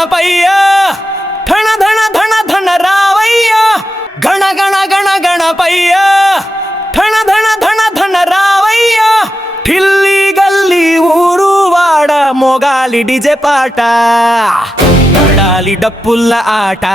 గణపయ్య ధన ధన ధన ధన రావయ్య గణ గణ గణ గణపయ్య ధన ధన ధన ధన రావయ్య ఢిల్లీ గల్లీ ఊరు వాడ మొగాలి డిజె పాట ఆడాలి డప్పుల్ల ఆట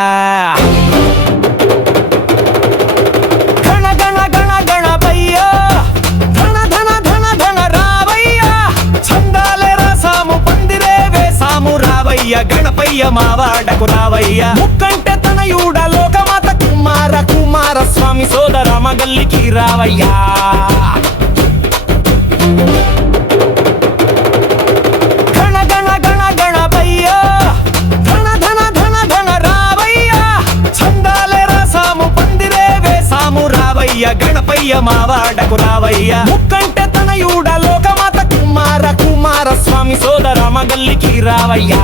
గణపయ్య మావాడకు రావయ్య ముక్కంటే తనయుడ లోకమాత కుమార కుమార స్వామి సోదర మగల్లికి రావయ్యా గణ గణ గణ గణపయ్య ధన ధన ధన ధన రావయ్య చందాలే రసము పందిరే వేసాము రావయ్య గణపయ్య మావాడకు రావయ్య ముక్కంటే తనయుడ లోకమాత కుమార కుమార స్వామి సోదర మగల్లికి రావయ్యా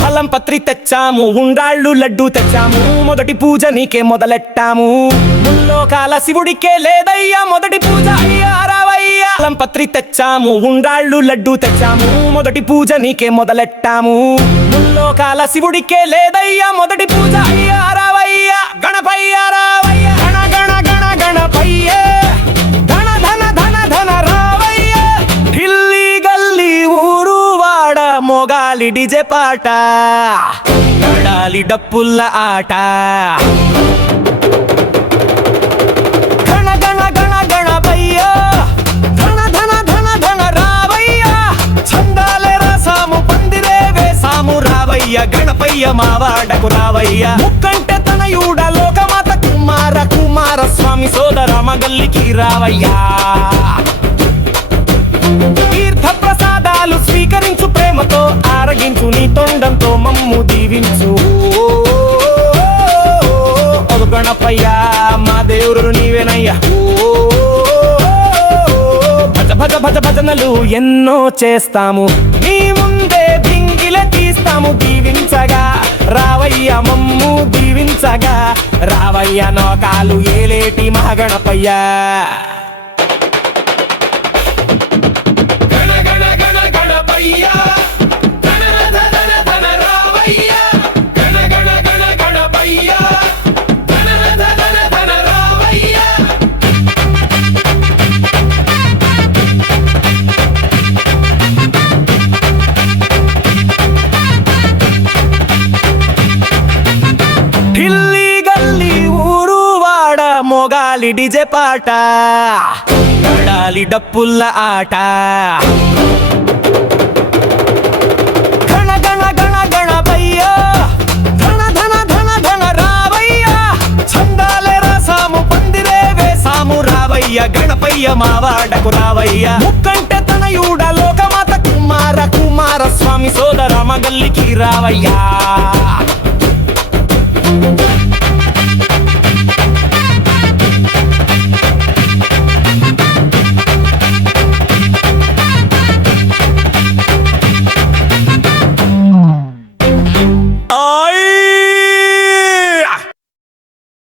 ఫలం పత్రి తెచ్చాము ఉండాళ్ళు లడ్డు తెచ్చాము మొదటి పూజ నీకే మొదలెట్టాము ముల్లోకాల శివుడికే లేదయ్యా మొదటి పూజ అయ్యా రావయ్యా ఫలం పత్రి తెచ్చాము ఉండాళ్ళు లడ్డు తెచ్చాము మొదటి పూజ నీకే మొదలెట్టాము ముల్లోకాల శివుడికే లేదయ్యా మొదటి పూజ అయ్యా రావయ్యా గణపయ్య రావయ్య గణ గణ గణ గణపయ్య ధన ధన ధన ధన రావయ్య ఢిల్లీ గల్లీ ఊరు వాడ మొగాలి డిజె పాట ఆడాలి డప్పుల్ల ఆట గణ గణ గణ గణపయ్య ధన ధన ధన ధన రావయ్య చందాలే రసము పందిరే వేసాము రావయ్య గణపయ్య మావాడకు రావయ్య ముక్కంటే తనయుడ లోకమాత కుమార కుమార స్వామి సోదర మగల్లికి రావయ్యా తీర్థ ప్రసాదాలు స్వీకరించు ప్రేమతో ఆరగించు నీ తొండంతో మమ్ము దీవించు గణపయ్య మా దేవుడు నీవేనయ్యా భజ భజ భజ భజనలు ఎన్నో చేస్తాము నీ ముందే దింగిల తీస్తాము దీవించగా రావయ్య మమ్ము దీవించగా రావయ్య నోకాలు ఏలేటి మహాగణపయ్య ఢిల్లీ గల్లీ ఊరు వాడ మొగాలి డిజె పాట ఆడాలి డప్పుల్ల ఆట గణ గణ గణ గణపయ్య ధన ధన ధన ధన రావయ్య చందాలే రసము పందిరే వేసాము రావయ్య గణపయ్య మావాడకు రావయ్య ముక్కంటే తనయుడ లోకమాత కుమార కుమార స్వామి సోదర మగల్లికి రావయ్యా